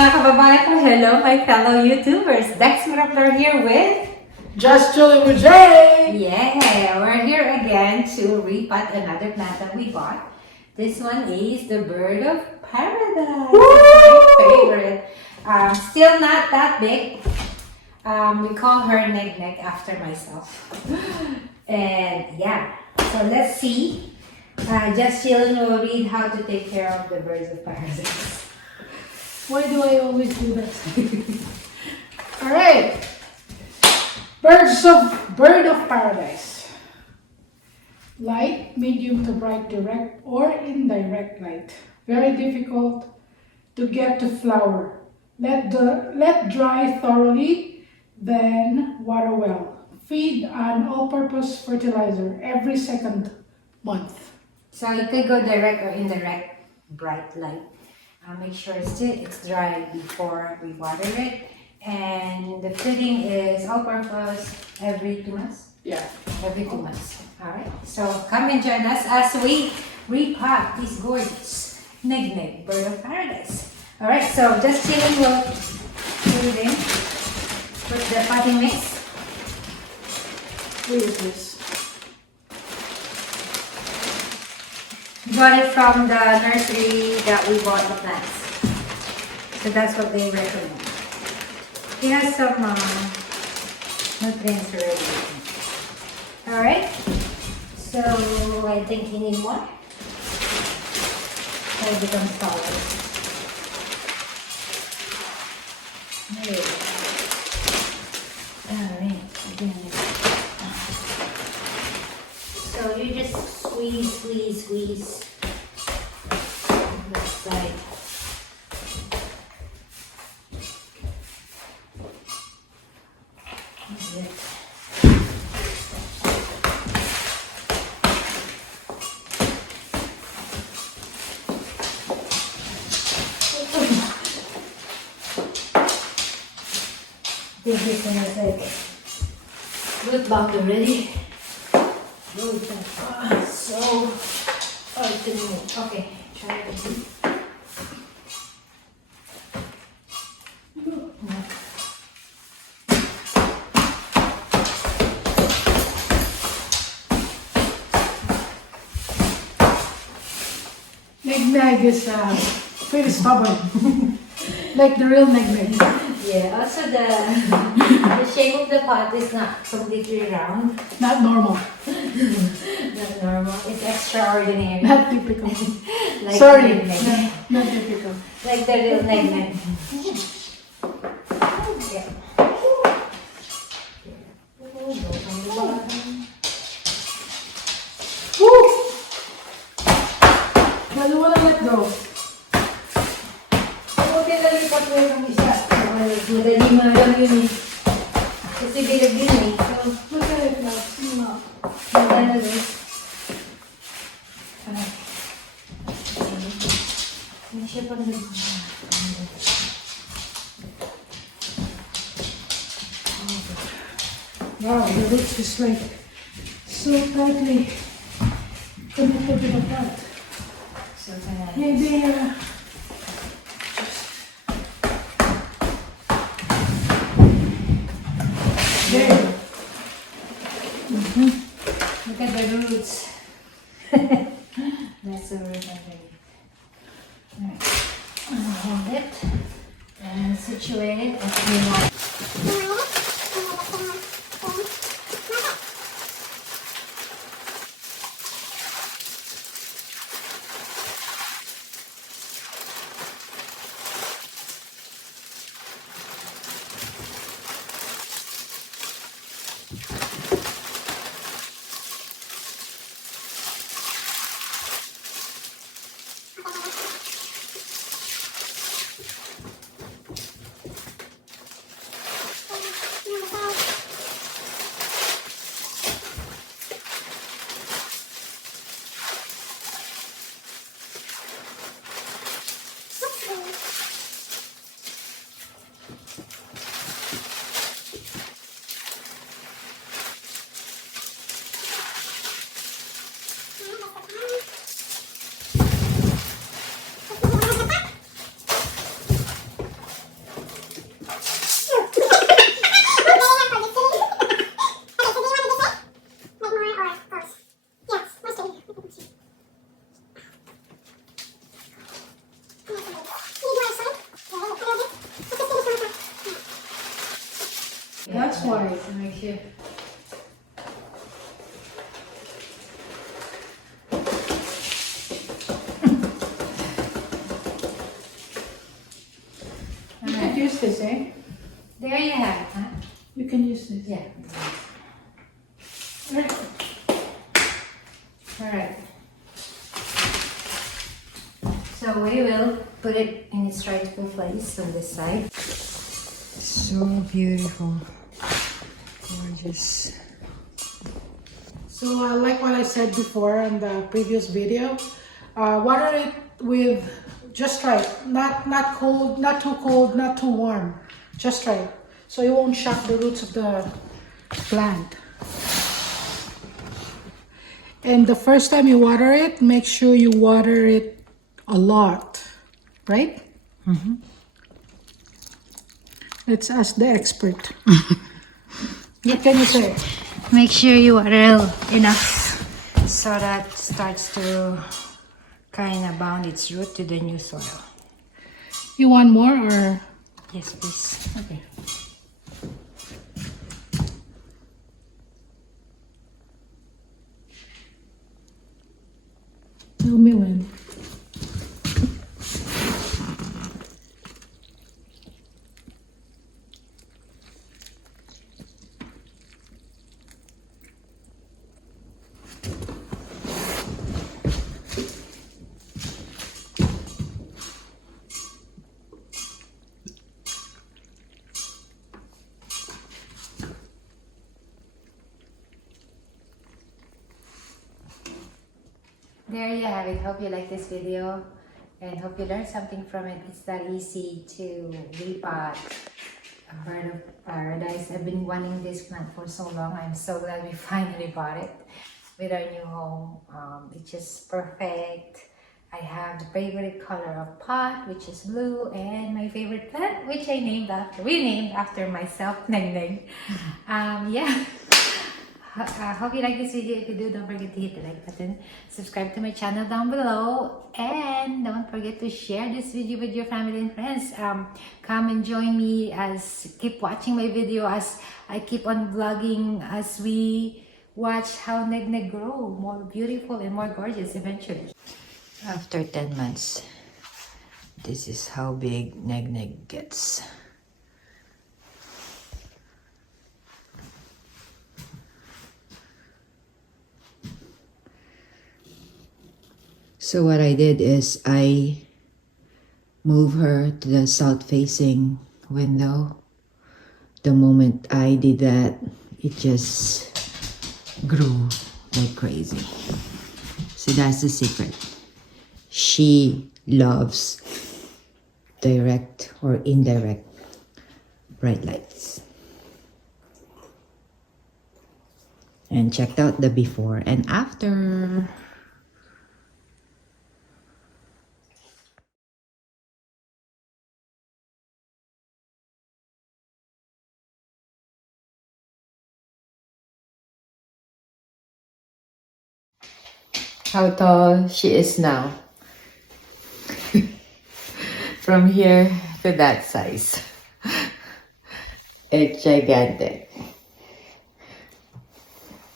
mga kababayan ko, hello my fellow YouTubers. Dex Mirapler here with... Just chilling with Jay! Yeah, we're here again to repot another plant that we bought. This one is the bird of paradise. My favorite. Still not that big. We call her Neg Neg after myself. And yeah, so let's see. Just chilling will read how to take care of the birds of paradise. Why do I always do that? Alright. Bird of paradise. Light, medium to bright, direct or indirect light. Very difficult to get to flower. Let dry thoroughly, then water well. Feed an all-purpose fertilizer every second month. So you could go direct or indirect bright light. Make sure it's dry before we water it. And the feeding is all-purpose every 2 months? Yeah. Every 2 months. Alright, so come and join us as we repot this gorgeous Neg Neg bird of paradise. Alright, so just chilling will put it in. Put the potting mix. What is this? Got it from the nursery that we bought the plants. So that's what they recommend. It has some nutrients already. Alright, so I think you need more. So it becomes solid. There you go. Alright, again. So you just squeeze this side. That's it. This one is like root bound already. Root bound. So okay, try it. Neg Neg is pretty stubborn. Like the real Neg Neg. Yeah, also the shape of the pot is not completely round. Not normal. Not normal. It's extraordinary. Not typical. Like Sorry. the Neg. Not typical. Like the real Neg Neg. Yeah. Go from the bottom. Woo! I don't wanna let go. Okay, lalipat mo yung isa. Madali mo lang yun eh. Kasi bilag yun eh. So, Look at it now. See now. maganda din. Hindi siya pang Wow, the roots is like so tightly connected to the plant. So, kana. Maybe there. Look at the roots. That's the root underneath. Alright. Hold it and situate it as we want. That's why. To make sure. You can use this, eh? There you have it, huh? You can use this. Yeah. Right. Alright. So we will put it in its rightful place on this side. So beautiful. Gorgeous. So like what I said before in the previous video, water it with just right, not cold, not too cold, not too warm, just right, so it won't shock the roots of the plant. And the first time you water it, make sure you water it a lot, right? Mm-hmm. Let's ask the expert. What can you say? Make sure you water enough so that it starts to kind of bound its root to the new soil. You want more or? Yes, please. Okay. Tell me when. There you have it. Hope you like this video and hope you learned something from it. It's that easy to repot a bird of paradise. I've been wanting this plant for so long. I'm so glad we finally bought it with our new home. It's just perfect. I have the favorite color of pot, which is blue, and my favorite plant, which we named after myself, Neng Neng. Yeah. I hope you like this video. If you do, don't forget to hit the like button, subscribe to my channel down below, and don't forget to share this video with your family and friends. Come and join me keep watching my video as I keep on vlogging as we watch how Neg Neg grow more beautiful and more gorgeous eventually. After 10 months, this is how big Neg Neg gets. So what I did is I moved her to the south-facing window. The moment I did that, it just grew like crazy. So that's the secret. She loves direct or indirect bright lights. And checked out the before and after. How tall she is now. From here to that size. It's gigantic.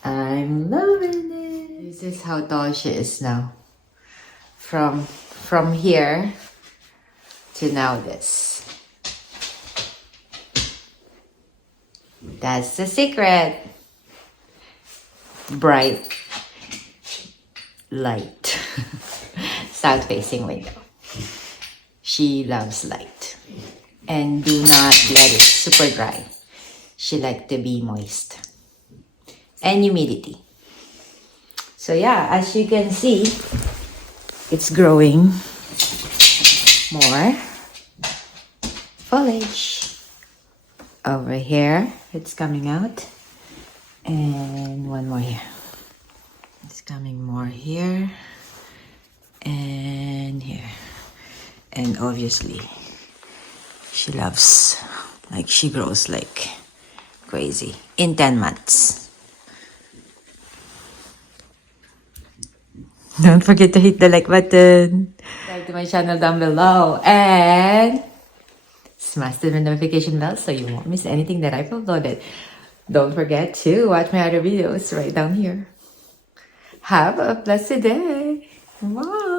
I'm loving it. This is how tall she is now. From here to now this. That's the secret. Bright light. South-facing window. She loves light. And do not let it super dry. She likes to be moist. And humidity. So yeah, as you can see, it's growing more foliage. Over here, it's coming out. And one more here. It's coming more here and here. And obviously, she loves, like she grows like crazy in 10 months. Don't forget to hit the like button. Subscribe to my channel down below and Smash the notification bell so you won't miss anything that I've uploaded. Don't forget to watch my other videos right down here. Have a blessed day. Bye.